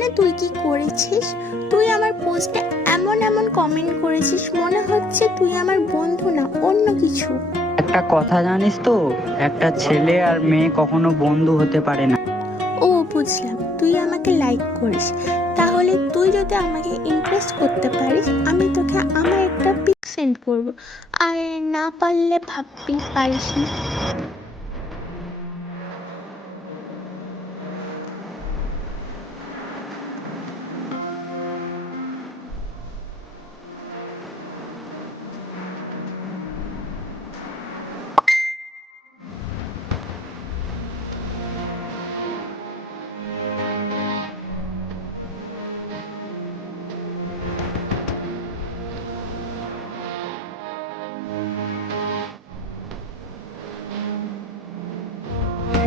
না তুই কি করেছিস? তুই আমার পোস্টে এমন এমন কমেন্ট করেছিস, মনে হচ্ছে তুই আমার বন্ধু না অন্য কিছু। একটা কথা জানিস তো, একটা ছেলে আর মেয়ে কখনো বন্ধু হতে পারে না। ও বুঝলাম, তুই আমাকে লাইক করিস, তাহলে তুই যদি আমাকে ইমপ্রেস করতে পারিস আমি তোকে আমার একটা পিক সেন্ড করবো, আর না পারলে ভাববি পারিস না।